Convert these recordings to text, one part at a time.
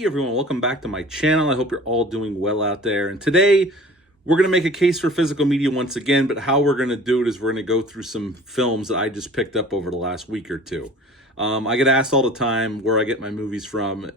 Hey everyone, welcome back to my channel. I hope you're all doing well out there. And today we're going to make a case for physical media once again, but how we're going to do it is we're going to go through some films that I just picked up over the last week or two. I get asked all the time where I get my movies from.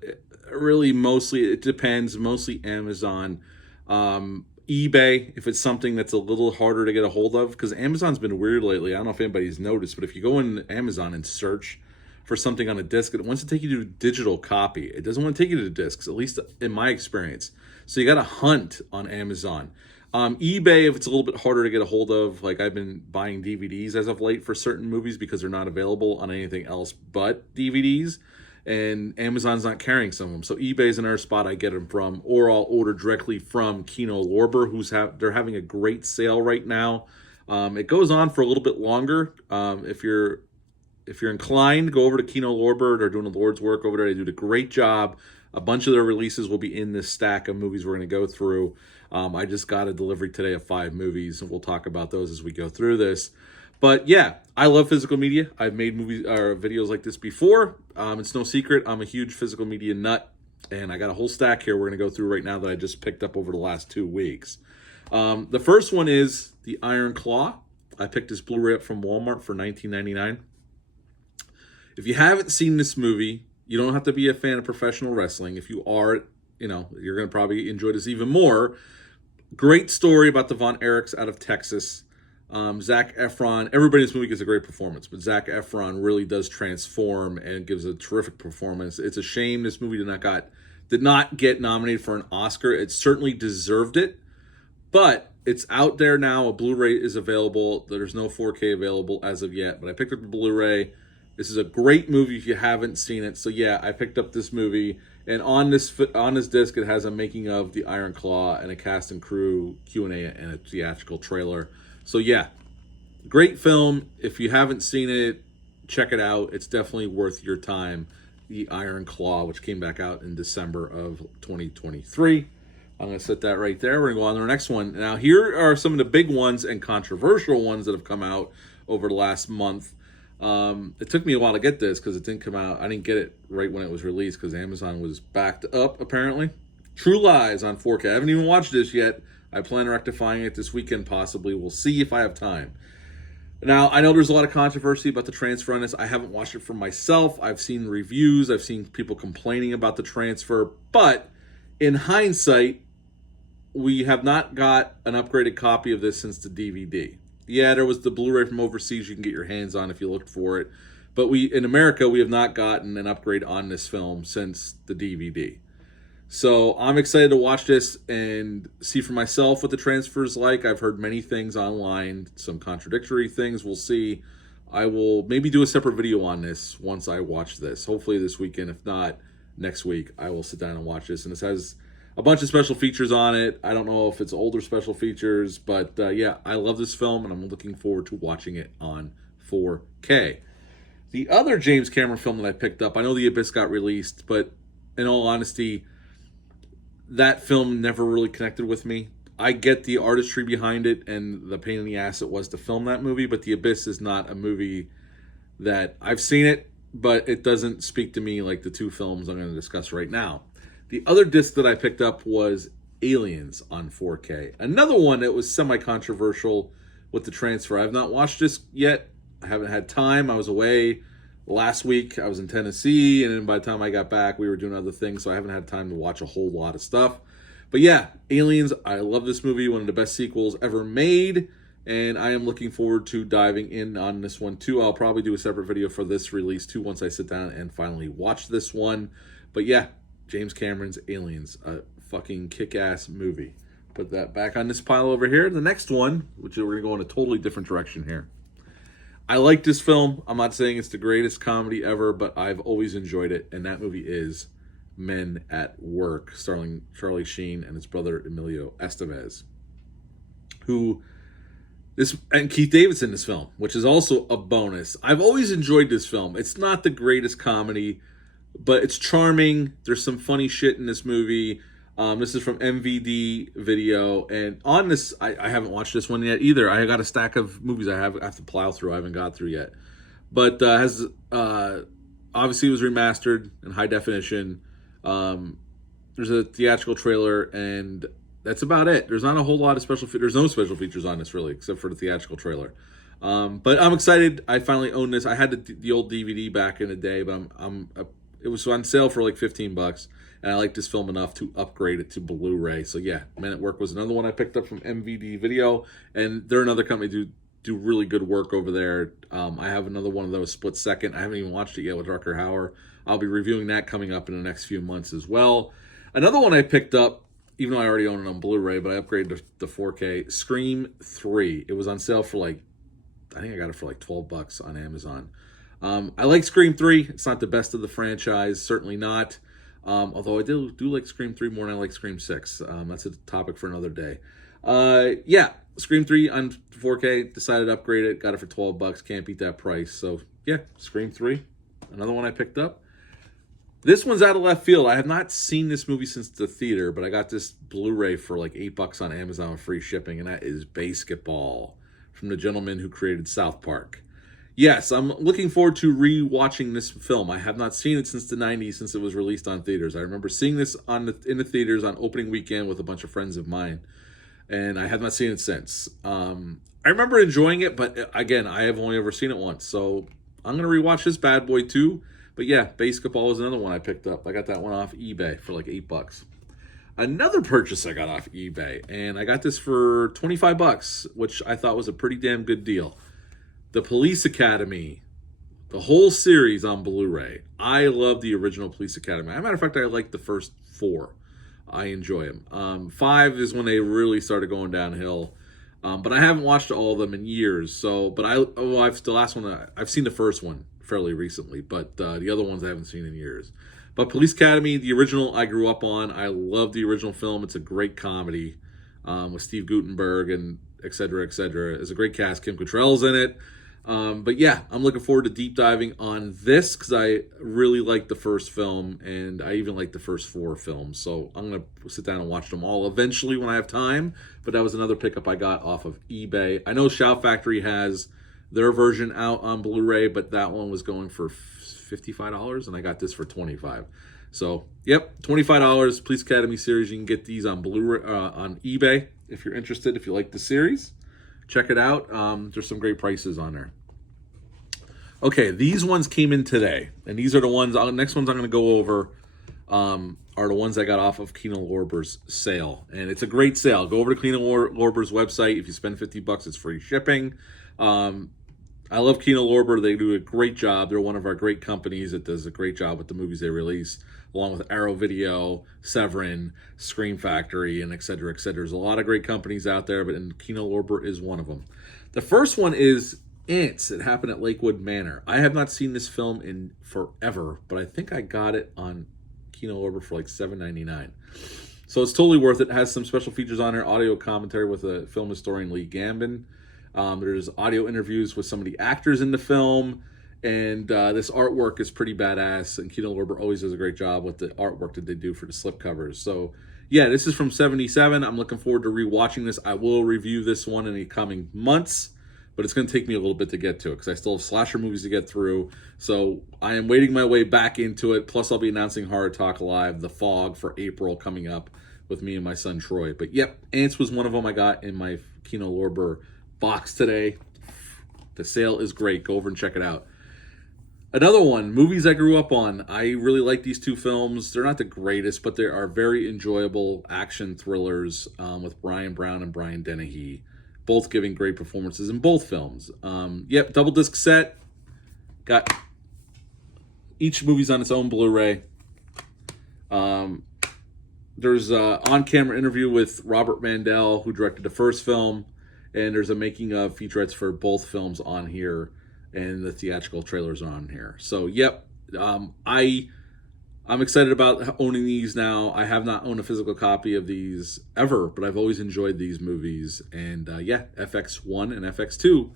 Really, mostly, it depends, mostly Amazon. eBay, if it's something that's a little harder to get a hold of, because Amazon's been weird lately. I don't know if anybody's noticed, but if you go in Amazon and search for something on a disc, it wants to take you to a digital copy. It doesn't want to take you to discs, at least in my experience. So you got to hunt on Amazon. eBay, if it's a little bit harder to get a hold of, like I've been buying DVDs as of late for certain movies because they're not available on anything else but DVDs, and Amazon's not carrying some of them. So eBay's another spot I get them from, or I'll order directly from Kino Lorber, they're having a great sale right now. It goes on for a little bit longer. If you're inclined, go over to Kino Lorber. They're doing the Lord's work over there. They do a great job. A bunch of their releases will be in this stack of movies we're going to go through. I just got a delivery today of 5 movies, and we'll talk about those as we go through this. But yeah, I love physical media. I've made movies or videos like this before. It's no secret. I'm a huge physical media nut, and I got a whole stack here we're going to go through right now that I just picked up over the last 2 weeks. The first one is The Iron Claw. I picked this Blu-ray up from Walmart for $19.99. If you haven't seen this movie, you don't have to be a fan of professional wrestling. If you are, you're going to probably enjoy this even more. Great story about the Von Erichs out of Texas. Zac Efron, everybody in this movie gives a great performance, but Zac Efron really does transform and gives a terrific performance. It's a shame this movie did not get nominated for an Oscar. It certainly deserved it, but it's out there now. A Blu-ray is available. There's no 4K available as of yet, but I picked up the Blu-ray. This is a great movie if you haven't seen it. So yeah, I picked up this movie, and on this disc, it has a making of The Iron Claw and a cast and crew Q&A and a theatrical trailer. So yeah, great film. If you haven't seen it, check it out. It's definitely worth your time. The Iron Claw, which came back out in December of 2023. I'm going to set that right there. We're going to go on to our next one. Now, here are some of the big ones and controversial ones that have come out over the last month. It took me a while to get this because it didn't come out. I didn't get it right when it was released because Amazon was backed up, apparently. True Lies on 4K. I haven't even watched this yet. I plan on rectifying it this weekend, possibly. We'll see if I have time. Now, I know there's a lot of controversy about the transfer on this. I haven't watched it for myself. I've seen reviews. I've seen people complaining about the transfer. But in hindsight, we have not got an upgraded copy of this since the DVD. Yeah, there was the Blu-ray from overseas you can get your hands on if you looked for it. But in America, we have not gotten an upgrade on this film since the DVD. So I'm excited to watch this and see for myself what the transfer is like. I've heard many things online, some contradictory things. We'll see. I will maybe do a separate video on this once I watch this. Hopefully this weekend. If not, next week, I will sit down and watch this. And this has a bunch of special features on it. I don't know if it's older special features, but yeah, I love this film, and I'm looking forward to watching it on 4K. The other James Cameron film that I picked up, I know The Abyss got released, but in all honesty, that film never really connected with me. I get the artistry behind it and the pain in the ass it was to film that movie, but The Abyss is not a movie that I've seen it, but it doesn't speak to me like the 2 films I'm going to discuss right now. The other disc that I picked up was Aliens on 4K. Another one that was semi-controversial with the transfer. I have not watched this yet. I haven't had time. I was away last week. I was in Tennessee, and then by the time I got back, we were doing other things, so I haven't had time to watch a whole lot of stuff. But yeah, Aliens, I love this movie. One of the best sequels ever made, and I am looking forward to diving in on this one too. I'll probably do a separate video for this release too once I sit down and finally watch this one. But yeah, James Cameron's Aliens, a fucking kick-ass movie. Put that back on this pile over here. The next one, which we're going to go in a totally different direction here. I like this film. I'm not saying it's the greatest comedy ever, but I've always enjoyed it, and that movie is Men at Work, starring Charlie Sheen and his brother Emilio Estevez, and Keith David's in this film, which is also a bonus. I've always enjoyed this film. It's not the greatest comedy, but it's charming. There's some funny shit in this movie. This is from MVD Video, and on this, I haven't watched this one yet either. I got a stack of movies I have to plow through. I haven't got through yet, but obviously it was remastered in high definition. there's a theatrical trailer, and that's about it. There's not a whole lot of there's no special features on this, really, except for the theatrical trailer. But I'm excited. I finally own this. I had the old DVD back in the day, but it was on sale for like $15, and I like this film enough to upgrade it to Blu-ray. So yeah, Men at Work was another one I picked up from MVD Video, and they're another company do really good work over there. I have another one of those, Split Second. I haven't even watched it yet with Rucker Hauer. I'll be reviewing that coming up in the next few months as well. Another one I picked up, even though I already own it on Blu-ray, but I upgraded to the 4K, Scream 3. It was on sale for I think I got it for like $12 on Amazon. I like Scream 3. It's not the best of the franchise, certainly not. Although I do like Scream 3 more than I like Scream 6. That's a topic for another day. Yeah, Scream 3 on 4K, decided to upgrade it, got it for $12. Can't beat that price. So yeah, Scream 3, another one I picked up. This one's out of left field. I have not seen this movie since the theater, but I got this Blu-ray for like $8 on Amazon with free shipping, and that is Basketball, from the gentleman who created South Park. Yes, I'm looking forward to re-watching this film. I have not seen it since the 90s, since it was released on theaters. I remember seeing this in the theaters on opening weekend with a bunch of friends of mine, and I have not seen it since. I remember enjoying it, but again, I have only ever seen it once, so I'm going to re-watch this bad boy too. But yeah, Basketball is another one I picked up. I got that one off eBay for like $8. Another purchase I got off eBay, and I got this for $25, which I thought was a pretty damn good deal. The Police Academy, the whole series on Blu-ray. I love the original Police Academy. As a matter of fact, I like the first 4. I enjoy them. 5 is when they really started going downhill. But I haven't watched all of them in years. So, but the last one, I've seen the first one fairly recently, but the other ones I haven't seen in years. But Police Academy, the original, I grew up on. I love the original film. It's a great comedy with Steve Guttenberg and et cetera, et cetera. It's a great cast. Kim Cattrall's in it. But yeah, I'm looking forward to deep diving on this because I really like the first film, and I even like the first 4 films. So I'm going to sit down and watch them all eventually when I have time. But that was another pickup I got off of eBay. I know Shout Factory has their version out on Blu-ray, but that one was going for $55, and I got this for $25. So, yep, $25. Police Academy series. You can get these on Blu-ray on eBay if you're interested. If you like the series, check it out. There's some great prices on there. Okay, these ones came in today, and these are the ones. Next ones I'm going to go over are the ones I got off of Kino Lorber's sale, and it's a great sale. Go over to Kino Lorber's website. If you spend $50, it's free shipping. I love Kino Lorber. They do a great job. They're one of our great companies that does a great job with the movies they release, along with Arrow Video, Severin, Scream Factory, and et cetera, et cetera. There's a lot of great companies out there, but Kino Lorber is one of them. The first one is Ants. It happened at Lakewood Manor. I have not seen this film in forever, but I think I got it on Kino Lorber for like $7.99. So it's totally worth it. It has some special features on there, audio commentary with a film historian, Lee Gambin. There's audio interviews with some of the actors in the film, and this artwork is pretty badass, and Kino Lorber always does a great job with the artwork that they do for the slipcovers. So yeah, this is from 77. I'm looking forward to rewatching this. I will review this one in the coming months, but it's going to take me a little bit to get to it because I still have slasher movies to get through. So I am wading my way back into it. Plus, I'll be announcing Horror Talk Live, The Fog, for April coming up with me and my son Troy. But yep, Ants was one of them I got in my Kino Lorber box today. The sale is great. Go over and check it out. Another one, movies I grew up on. I really like these 2 films. They're not the greatest, but they are very enjoyable action thrillers with Brian Brown and Brian Dennehy, both giving great performances in both films. Yep, double disc set. Got each movie's on its own Blu-ray. There's an on-camera interview with Robert Mandel, who directed the first film, and there's a making of featurettes for both films on here, and the theatrical trailers are on here. So, yep, I'm excited about owning these now. I have not owned a physical copy of these ever, but I've always enjoyed these movies. And yeah, FX1 and FX2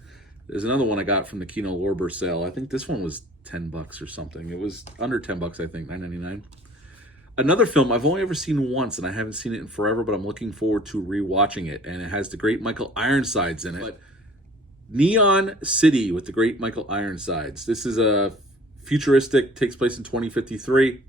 is another one I got from the Kino Lorber sale. I think this one was $10 or something. It was under $10, I think, $9.99. Another film I've only ever seen once, and I haven't seen it in forever, but I'm looking forward to rewatching it. And it has the great Michael Ironsides in it. But Neon City with the great Michael Ironsides. This is a futuristic, takes place in 2053.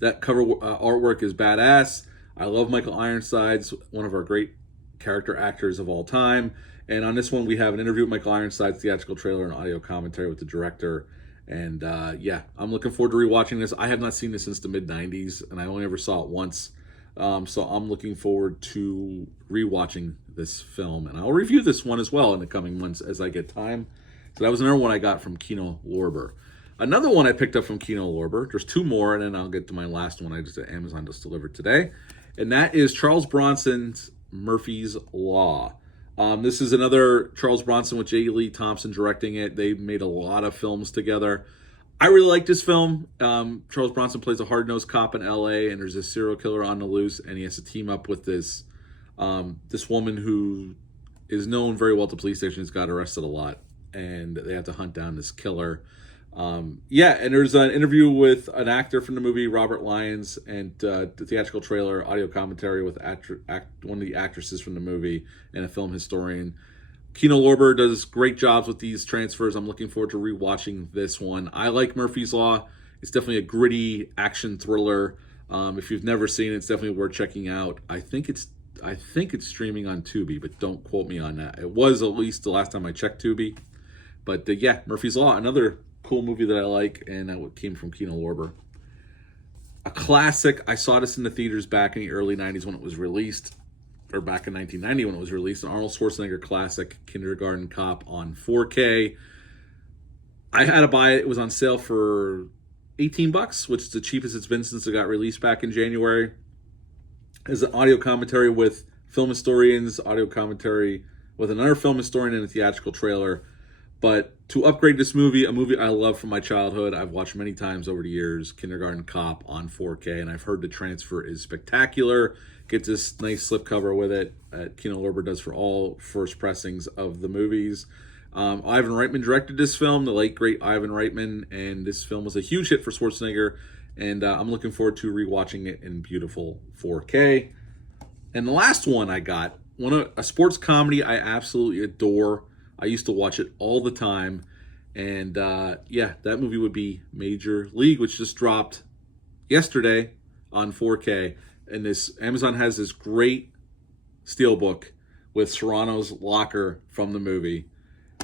That cover artwork is badass. I love Michael Ironsides, one of our great character actors of all time. And on this one, we have an interview with Michael Ironsides, theatrical trailer, and audio commentary with the director. And yeah, I'm looking forward to rewatching this. I have not seen this since the mid-90s, and I only ever saw it once. So I'm looking forward to rewatching this film. And I'll review this one as well in the coming months as I get time. So that was another one I got from Kino Lorber. Another one I picked up from Kino Lorber. There's two more, and then I'll get to my last one. Amazon just delivered today. And that is Charles Bronson's Murphy's Law. This is another Charles Bronson with J. Lee Thompson directing it. They made a lot of films together. I really like this film. Charles Bronson plays a hard-nosed cop in L.A., and there's a serial killer on the loose, and he has to team up with this woman who is known very well to police stations, got arrested a lot, and they have to hunt down this killer. Yeah, and there's an interview with an actor from the movie, Robert Lyons, and the theatrical trailer, audio commentary with one of the actresses from the movie and a film historian. Kino Lorber does great jobs with these transfers. I'm looking forward to rewatching this one. I like Murphy's Law. It's definitely a gritty action thriller. If you've never seen it, it's definitely worth checking out. I think it's streaming on Tubi, but don't quote me on that. It was, at least the last time I checked Tubi. But yeah, Murphy's Law, another cool movie that I like, and that came from Kino Lorber. A classic. I saw this in the theaters back in the early 90s when it was released, or back in 1990 when it was released, an Arnold Schwarzenegger classic, Kindergarten Cop, on 4K. I had to buy it. It was on sale for $18, which is the cheapest it's been since it got released back in January. As an audio commentary with film historians, audio commentary with another film historian, and a theatrical trailer. But to upgrade this movie, a movie I love from my childhood, I've watched many times over the years, Kindergarten Cop on 4K, and I've heard the transfer is spectacular. Get this nice slipcover with it. Kino Lorber does for all first pressings of the movies. Ivan Reitman directed this film, the late, great Ivan Reitman, and this film was a huge hit for Schwarzenegger, and I'm looking forward to rewatching it in beautiful 4K. And the last one I got, a sports comedy I absolutely adore. I used to watch it all the time. And yeah, that movie would be Major League, which just dropped yesterday on 4K. And this Amazon has this great steelbook with Serrano's locker from the movie.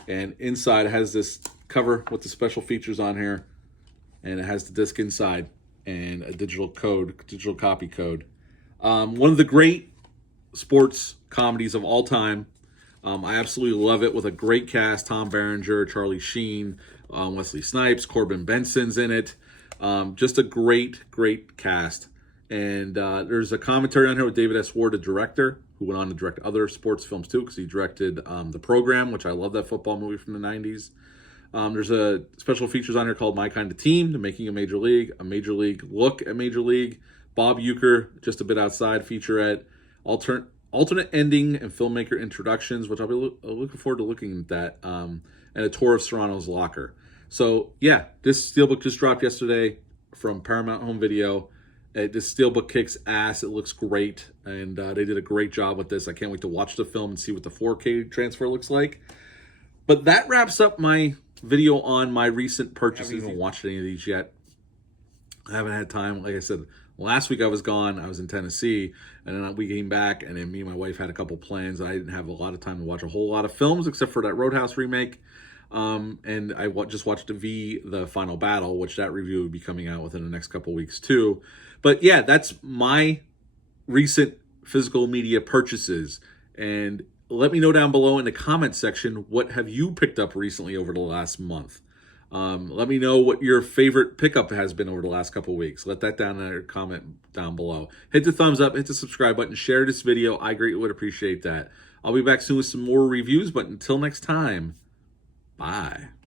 And inside it has this cover with the special features on here. And it has the disc inside and a digital copy code. One of the great sports comedies of all time. I absolutely love it, with a great cast. Tom Berenger, Charlie Sheen, Wesley Snipes, Corbin Benson's in it. Just a great cast. And there's a commentary on here with David S. Ward, the director, who went on to direct other sports films too, because he directed The Program, which I love, that football movie from the 90s. There's a special features on here called My Kind of Team, The Making of Major League, a Major League look at Major League, Bob Uecker, Just a Bit Outside featurette, alternate ending and filmmaker introductions, which I'll be looking forward to looking at that, and a tour of Serrano's locker. So yeah, this steelbook just dropped yesterday from Paramount Home Video. This steelbook kicks ass. It looks great, and they did a great job with this. I can't wait to watch the film and see what the 4K transfer looks like. But that wraps up my video on my recent purchases. I haven't even watched any of these yet. I haven't had time. Like I said, last week I was gone. I was in Tennessee, and then we came back, and then me and my wife had a couple plans. I didn't have a lot of time to watch a whole lot of films except for that Roadhouse remake. And I just watched The Final Battle, which that review will be coming out within the next couple weeks too. But yeah, that's my recent physical media purchases. And let me know down below in the comment section, what have you picked up recently over the last month? Let me know what your favorite pickup has been over the last couple weeks. Let that down in a comment down below. Hit the thumbs up, hit the subscribe button, share this video. I greatly would appreciate that. I'll be back soon with some more reviews, but until next time, bye.